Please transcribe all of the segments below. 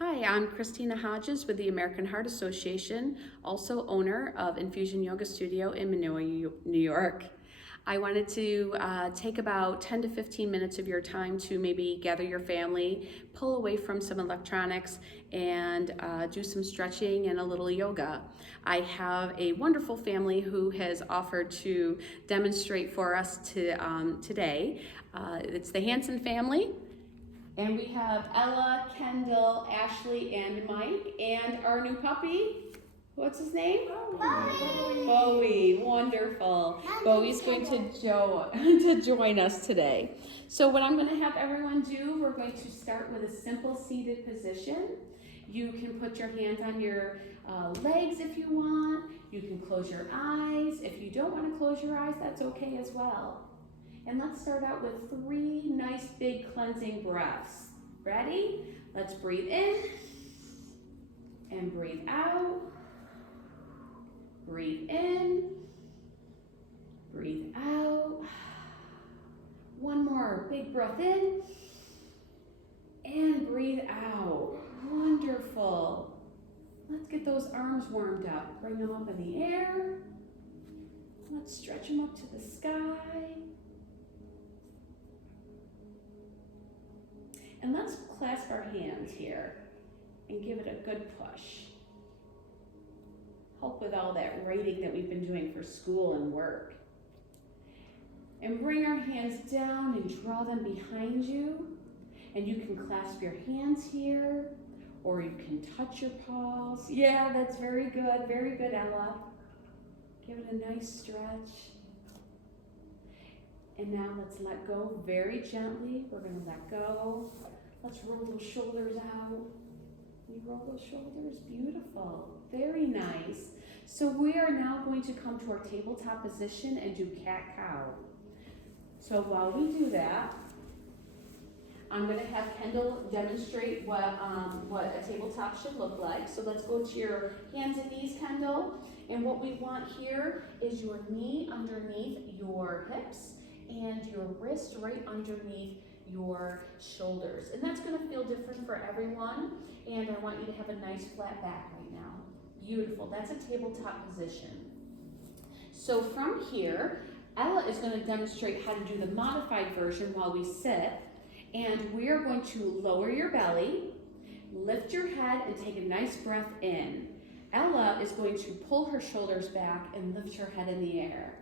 Hi, I'm Christina Hodges with the American Heart Association, also owner of Infusion Yoga Studio in Manila, New York. I wanted to take about 10 to 15 minutes of your time to maybe gather your family, pull away from some electronics, and do some stretching and a little yoga. I have a wonderful family who has offered to demonstrate for us today. It's the Hansen family. And we have Ella, Kendall, Ashley, and Mike, and our new puppy. What's his name? Bowie. Bowie. Wonderful. Bowie's going to join us today. So what I'm going to have everyone do, we're going to start with a simple seated position. You can put your hands on your legs if you want. You can close your eyes. If you don't want to close your eyes, that's okay as well. And let's start out with 3 nice big cleansing breaths. Ready? Let's breathe in and breathe out. Breathe in, breathe out. One more big breath in and breathe out. Wonderful. Let's get those arms warmed up. Bring them up in the air. Let's stretch them up to the sky. And let's clasp our hands here and give it a good push. Help with all that writing that we've been doing for school and work. And bring our hands down and draw them behind you. And you can clasp your hands here, or you can touch your paws. Yeah, that's very good. Very good, Ella. Give it a nice stretch. And now let's let go very gently. We're going to let go. Let's roll those shoulders out. You roll those shoulders. Beautiful. Very nice. So we are now going to come to our tabletop position and do cat-cow. So while we do that, I'm going to have Kendall demonstrate what a tabletop should look like. So let's go to your hands and knees, Kendall. And what we want here is your knee underneath your hips and your wrist right underneath your shoulders. And that's going to feel different for everyone. And I want you to have a nice flat back right now. Beautiful. That's a tabletop position. So from here, Ella is going to demonstrate how to do the modified version while we sit. And we're going to lower your belly, lift your head, and take a nice breath in. Ella is going to pull her shoulders back and lift her head in the air.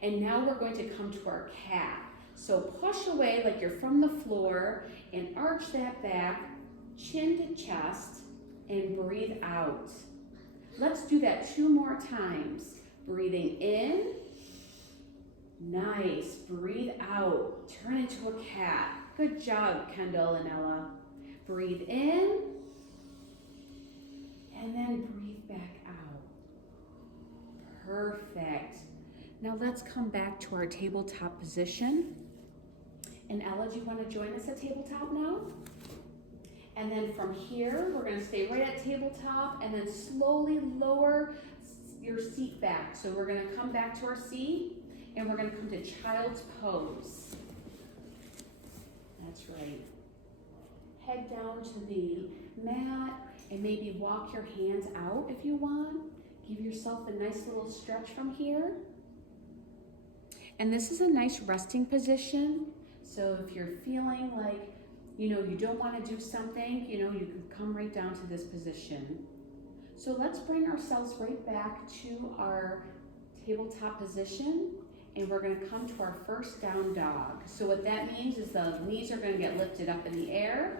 And now we're going to come to our cat. So push away like you're from the floor and arch that back, chin to chest, and breathe out. Let's do that 2 more times. Breathing in. Nice. Breathe out. Turn into a cat. Good job, Kendall and Ella. Breathe in. And then breathe back out. Perfect. Now let's come back to our tabletop position. And Ella, do you want to join us at tabletop now? And then from here, we're going to stay right at tabletop and then slowly lower your seat back. So we're going to come back to our seat and we're going to come to child's pose. That's right. Head down to the mat and maybe walk your hands out if you want. Give yourself a nice little stretch from here. And this is a nice resting position. So if you're feeling like, you don't want to do something, you can come right down to this position. So let's bring ourselves right back to our tabletop position, and we're going to come to our first down dog. So what that means is the knees are going to get lifted up in the air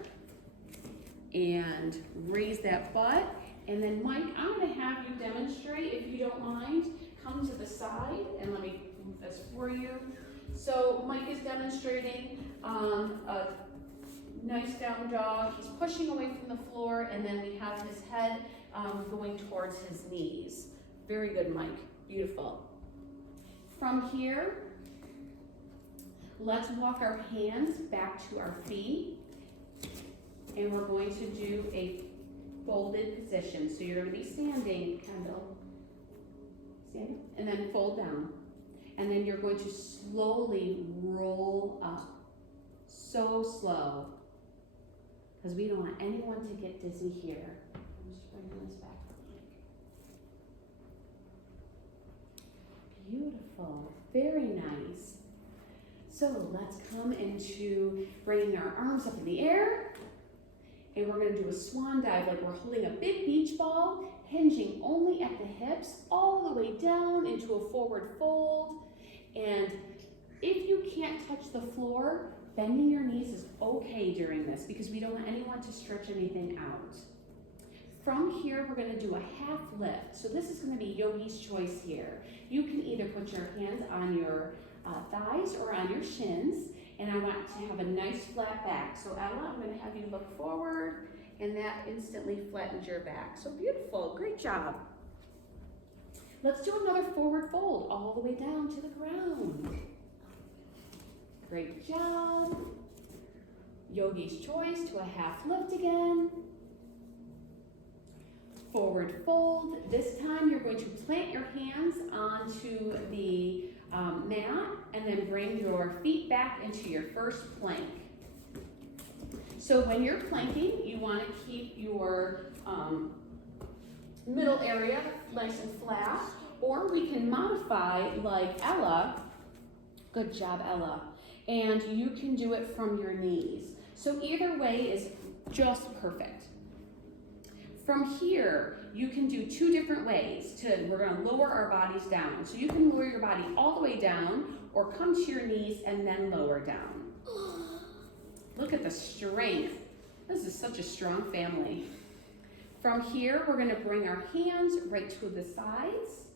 and raise that butt. And then Mike, I'm going to have you demonstrate, if you don't mind, come to the side and let me move this for you. So Mike is demonstrating a nice down dog. He's pushing away from the floor, and then we have his head going towards his knees. Very good, Mike. Beautiful. From here, let's walk our hands back to our feet, and we're going to do a folded position. So you're going to be standing, Kendall. Stand, and then fold down. And then you're going to slowly roll up. So slow. because we don't want anyone to get dizzy here. I'm just bringing this back real quick. Beautiful, very nice. So let's come into bringing our arms up in the air, and we're going to do a swan dive like we're holding a big beach ball, hinging only at the hips, all the way down into a forward fold. And if you can't touch the floor, bending your knees is okay during this because we don't want anyone to stretch anything out. From here, we're going to do a half lift. So this is going to be yogi's choice here. You can either put your hands on your thighs or on your shins, and I want to have a nice flat back. So Ella, I'm going to have you look forward, and that instantly flattens your back. So beautiful, great job. Let's do another forward fold all the way down to the ground. Great job. Yogi's choice to a half lift again. Forward fold. This time you're going to plant your hands onto the mat and then bring your feet back into your first plank. So when you're planking, you want to keep your middle area nice and flat, or we can modify like Ella. Good job, Ella. And you can do it from your knees. So either way is just perfect. From here, you can do two different ways. We're going to lower our bodies down. So you can lower your body all the way down or come to your knees and then lower down. Look at the strength. This is such a strong family. From here, we're going to bring our hands right to the sides.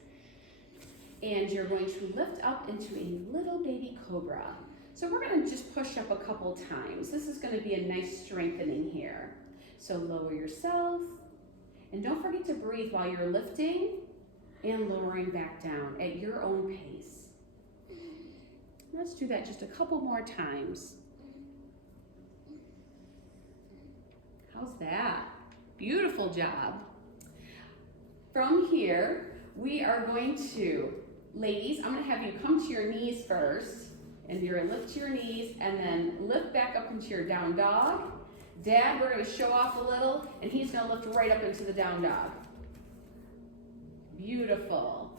And you're going to lift up into a little baby cobra. So we're going to just push up a couple times. This is going to be a nice strengthening here. So lower yourself. And don't forget to breathe while you're lifting and lowering back down at your own pace. Let's do that just a couple more times. How's that? Beautiful job. From here, we are going to, ladies, I'm going to have you come to your knees first. And you're going to lift to your knees and then lift back up into your down dog. Dad, we're going to show off a little, and he's going to lift right up into the down dog. Beautiful.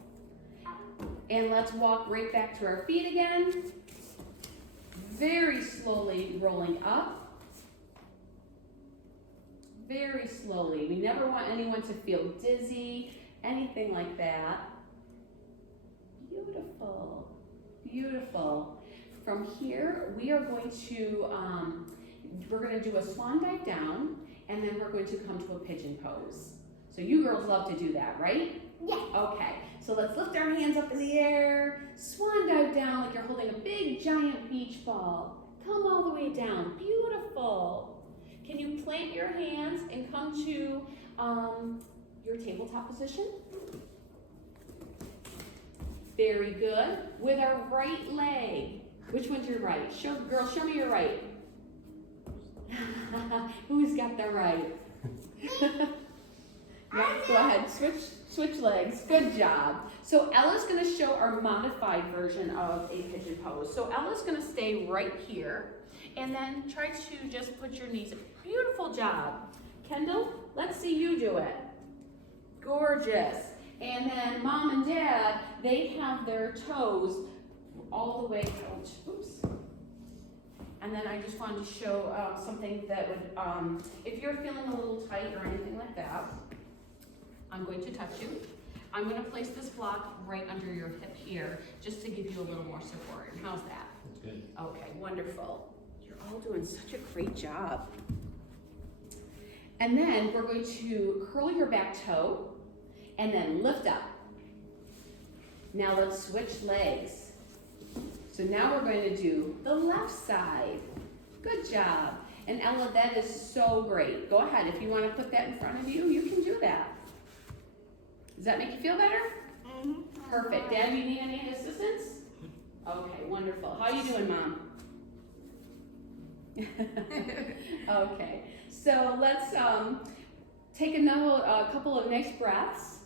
And let's walk right back to our feet again. Very slowly rolling up. Very slowly. We never want anyone to feel dizzy, anything like that. Beautiful. Beautiful. From here, we are going to do a swan dive down, and then we're going to come to a pigeon pose. So you girls love to do that, right? Yeah. Okay, so let's lift our hands up in the air, swan dive down like you're holding a big giant beach ball. Come all the way down, beautiful. Can you plant your hands and come to your tabletop position? Very good. With our right leg. Which one's your right? Girl, show me your right. Who's got the right? Yep, go ahead, switch legs. Good job. So Ella's going to show our modified version of a pigeon pose. So Ella's going to stay right here, and then try to just put your knees. Beautiful job. Kendall, let's see you do it. Gorgeous. And then Mom and Dad, they have their toes all the way out. Oops. And then I just wanted to show something that would, if you're feeling a little tight or anything like that, I'm going to touch you. I'm going to place this block right under your hip here, just to give you a little more support. And how's that? That's good. Okay, Wonderful. You're all doing such a great job. And then we're going to curl your back toe and then lift up. Now let's switch legs. So now we're going to do the left side. Good job. And Ella, that is so great. Go ahead, if you want to put that in front of you, you can do that. Does that make you feel better? Mm-hmm. Perfect. Dad, do you need any assistance? Okay, wonderful. How are you doing, Mom? Okay, so let's take a couple of nice breaths.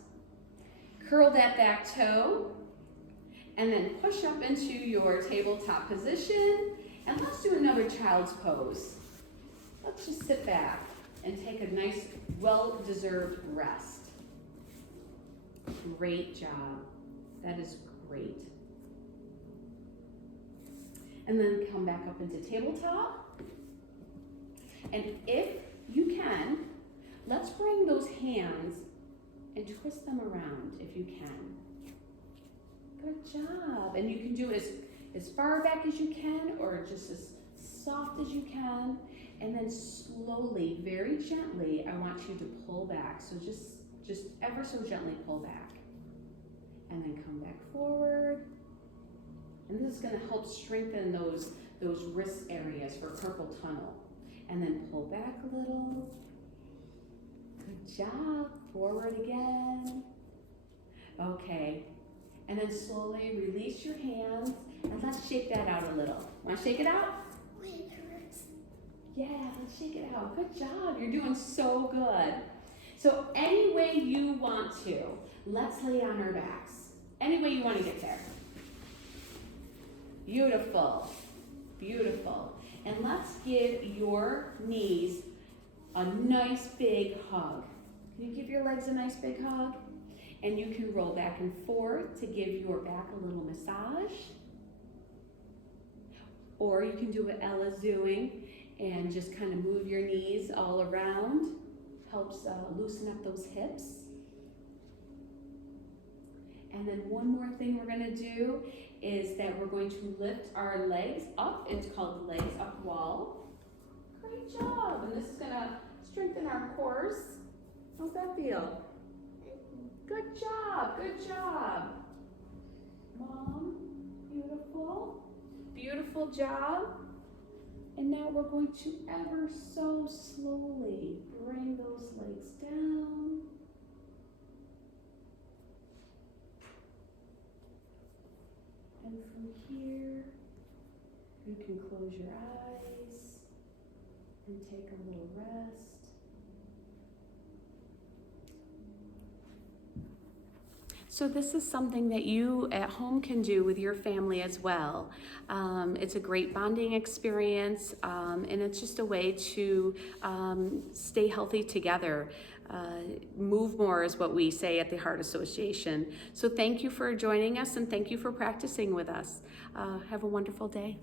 Curl that back toe. And then push up into your tabletop position. And let's do another child's pose. let's just sit back and take a nice, well-deserved rest. Great job. That is great. And then come back up into tabletop. And if you can, let's bring those hands and twist them around if you can. Good job. And you can do it as far back as you can or just as soft as you can. And then slowly, very gently, I want you to pull back. So just ever so gently pull back. And then come back forward. And this is going to help strengthen those wrist areas for carpal tunnel. And then pull back a little. Good job. Forward again. Okay. And then slowly release your hands. And let's shake that out a little. Want to shake it out? Wait, it hurts. Yeah, let's shake it out. Good job. You're doing so good. So any way you want to, let's lay on our backs. Any way you want to get there. Beautiful. Beautiful. And let's give your knees a nice big hug. Can you give your legs a nice big hug? And you can roll back and forth to give your back a little massage. Or you can do what Ella's doing and just kind of move your knees all around. Helps loosen up those hips. And then one more thing we're going to do is that we're going to lift our legs up. It's called the legs up wall. Great job. And this is going to strengthen our cores. How's that feel? Good job. Good job. Mom, beautiful. Beautiful job. And now we're going to ever so slowly bring those legs down. And from here, you can close your eyes and take a little rest. So this is something that you at home can do with your family as well. It's a great bonding experience, and it's just a way to stay healthy together. Move more is what we say at the Heart Association. So thank you for joining us and thank you for practicing with us. Have a wonderful day.